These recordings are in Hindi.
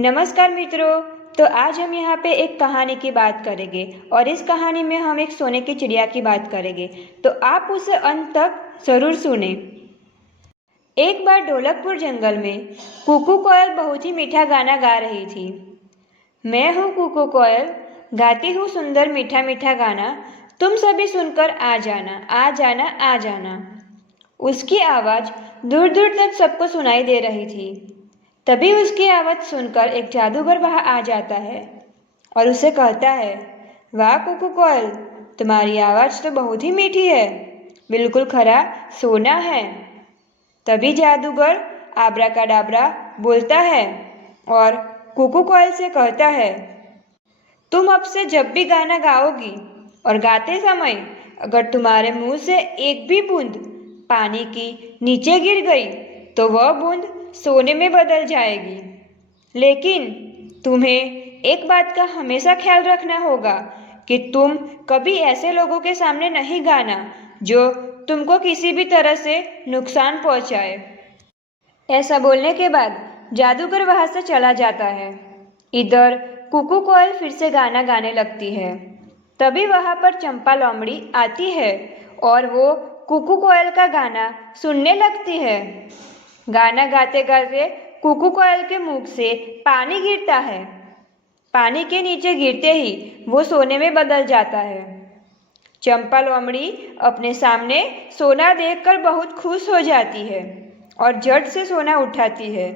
नमस्कार मित्रों। तो आज हम यहाँ पे एक कहानी की बात करेंगे और इस कहानी में हम एक सोने की चिड़िया की बात करेंगे। तो आप उसे अंत तक जरूर सुने। एक बार ढोलकपुर जंगल में कुकू कोयल बहुत ही मीठा गाना गा रही थी। मैं हूँ कुकू कोयल, गाती हूँ सुंदर मीठा मीठा गाना, तुम सभी सुनकर आ जाना आ जाना आ जाना। उसकी आवाज़ दूर दूर तक सबको सुनाई दे रही थी। तभी उसकी आवाज़ सुनकर एक जादूगर वहाँ आ जाता है और उसे कहता है, वाह कुकू कोयल, तुम्हारी आवाज़ तो बहुत ही मीठी है, बिल्कुल खरा सोना है। तभी जादूगर आब्राकाडाब्रा बोलता है और कुकू कोयल से कहता है, तुम अब से जब भी गाना गाओगी और गाते समय अगर तुम्हारे मुंह से एक भी बूंद पानी की नीचे गिर गई तो वह बूंद सोने में बदल जाएगी। लेकिन तुम्हें एक बात का हमेशा ख्याल रखना होगा कि तुम कभी ऐसे लोगों के सामने नहीं गाना जो तुमको किसी भी तरह से नुकसान पहुंचाए। ऐसा बोलने के बाद जादूगर वहां से चला जाता है। इधर कुकू कोयल फिर से गाना गाने लगती है। तभी वहां पर चंपा लोमड़ी आती है और वो कुकू कोयल का गाना सुनने लगती है। गाना गाते गाते कुकू कोयल के मुख से पानी गिरता है। पानी के नीचे गिरते ही वो सोने में बदल जाता है। चंपा लोमड़ी अपने सामने सोना देखकर बहुत खुश हो जाती है और झट से सोना उठाती है।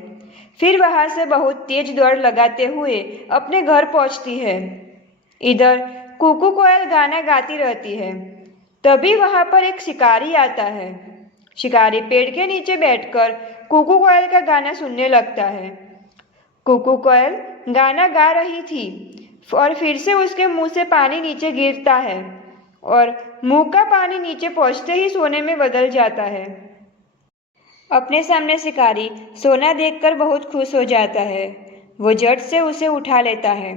फिर वहां से बहुत तेज दौड़ लगाते हुए अपने घर पहुंचती है। इधर कुकू कोयल गाना गाती रहती है। तभी वहां पर एक शिकारी आता है। शिकारी पेड़ के नीचे बैठकर कुकू कोयल का गाना सुनने लगता है। कुकू कोयल गाना गा रही थी और फिर से उसके मुंह से पानी नीचे गिरता है और मुंह का पानी नीचे पहुंचते ही सोने में बदल जाता है। अपने सामने शिकारी सोना देखकर बहुत खुश हो जाता है। वो झट से उसे उठा लेता है।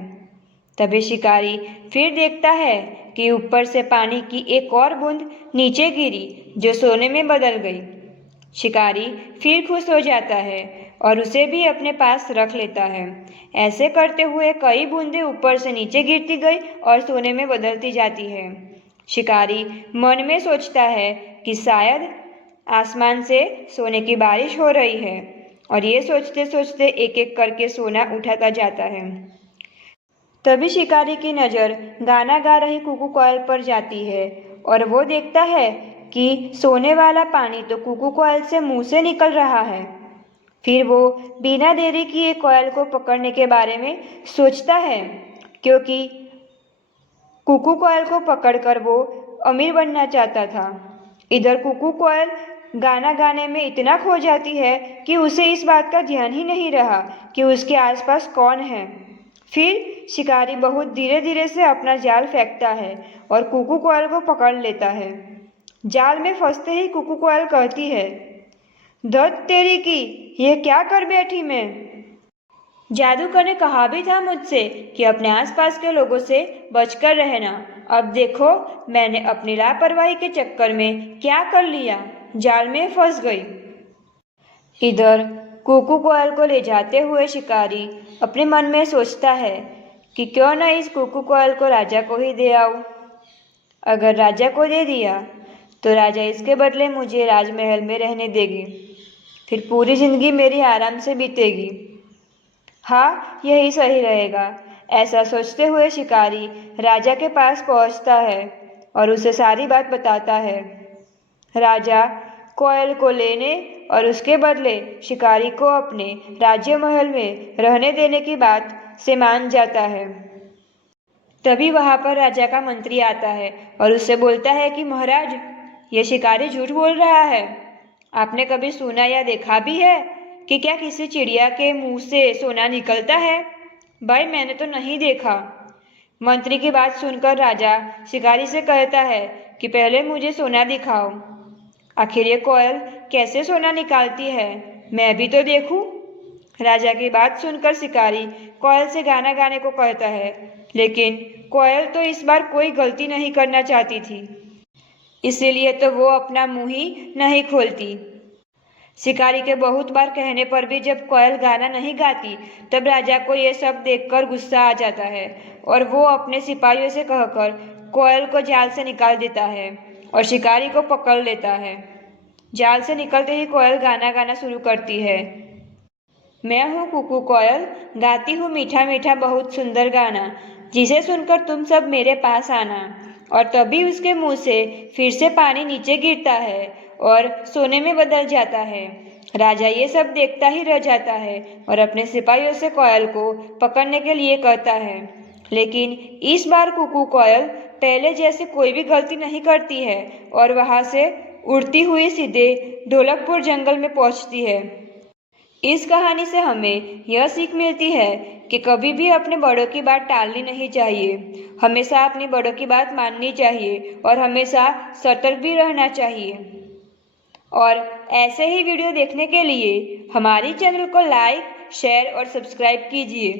तभी शिकारी फिर देखता है कि ऊपर से पानी की एक और बूंद नीचे गिरी जो सोने में बदल गई। शिकारी फिर खुश हो जाता है और उसे भी अपने पास रख लेता है। ऐसे करते हुए कई बूंदें ऊपर से नीचे गिरती गई और सोने में बदलती जाती है। शिकारी मन में सोचता है कि शायद आसमान से सोने की बारिश हो रही है और ये सोचते सोचते एक एक करके सोना उठाता जाता है। तभी शिकारी की नज़र गाना गा रही कुकू कोयल पर जाती है और वो देखता है कि सोने वाला पानी तो कुकू कोयल से मुंह से निकल रहा है। फिर वो बिना देरी किए कोयल को पकड़ने के बारे में सोचता है, क्योंकि कुकू कोयल को पकड़कर वो अमीर बनना चाहता था। इधर कुकू कोयल गाना गाने में इतना खो जाती है कि उसे इस बात का ध्यान ही नहीं रहा कि उसके आसपास कौन है। फिर शिकारी बहुत धीरे धीरे से अपना जाल फेंकता है और कुकू कोयल को पकड़ लेता है। जाल में फंसते ही कुकू कोयल कहती है, धत तेरी की, ये क्या कर बैठी मैं। जादूगर ने कहा भी था मुझसे कि अपने आसपास के लोगों से बचकर रहना। अब देखो मैंने अपनी लापरवाही के चक्कर में क्या कर लिया, जाल में फंस गई। इधर कुकू कोयल को ले जाते हुए शिकारी अपने मन में सोचता है कि क्यों न इस कुकू कोयल को राजा को ही दे आऊं। अगर राजा को दे दिया तो राजा इसके बदले मुझे राजमहल में रहने देगी, फिर पूरी जिंदगी मेरी आराम से बीतेगी। हाँ, यही सही रहेगा। ऐसा सोचते हुए शिकारी राजा के पास पहुंचता है और उसे सारी बात बताता है। राजा कोयल को लेने और उसके बदले शिकारी को अपने राज्य महल में रहने देने की बात से मान जाता है। तभी वहां पर राजा का मंत्री आता है और उससे बोलता है कि महाराज, ये शिकारी झूठ बोल रहा है। आपने कभी सुना या देखा भी है कि क्या किसी चिड़िया के मुंह से सोना निकलता है? भाई मैंने तो नहीं देखा। मंत्री की बात सुनकर राजा शिकारी से कहता है कि पहले मुझे सोना दिखाओ। आखिर ये कोयल कैसे सोना निकालती है, मैं भी तो देखूं। राजा की बात सुनकर शिकारी कोयल से गाना गाने को कहता है, लेकिन कोयल तो इस बार कोई गलती नहीं करना चाहती थी, इसीलिए तो वो अपना मुंह ही नहीं खोलती। शिकारी के बहुत बार कहने पर भी जब कोयल गाना नहीं गाती तब राजा को ये सब देखकर गुस्सा आ जाता है और वो अपने सिपाहियों से कहकर कोयल को जाल से निकाल देता है और शिकारी को पकड़ लेता है। जाल से निकलते ही कोयल गाना गाना शुरू करती है। मैं हूँ कुकू कोयल, गाती हूँ मीठा मीठा बहुत सुंदर गाना, जिसे सुनकर तुम सब मेरे पास आना। और तभी उसके मुंह से फिर से पानी नीचे गिरता है और सोने में बदल जाता है। राजा ये सब देखता ही रह जाता है और अपने सिपाहियों से कोयल को पकड़ने के लिए कहता है। लेकिन इस बार कुकू कोयल पहले जैसे कोई भी गलती नहीं करती है और वहां से उड़ती हुई सीधे ढोलकपुर जंगल में पहुंचती है। इस कहानी से हमें यह सीख मिलती है कि कभी भी अपने बड़ों की बात टालनी नहीं चाहिए, हमेशा अपनी बड़ों की बात माननी चाहिए और हमेशा सतर्क भी रहना चाहिए। और ऐसे ही वीडियो देखने के लिए हमारी चैनल को लाइक, शेयर और सब्सक्राइब कीजिए।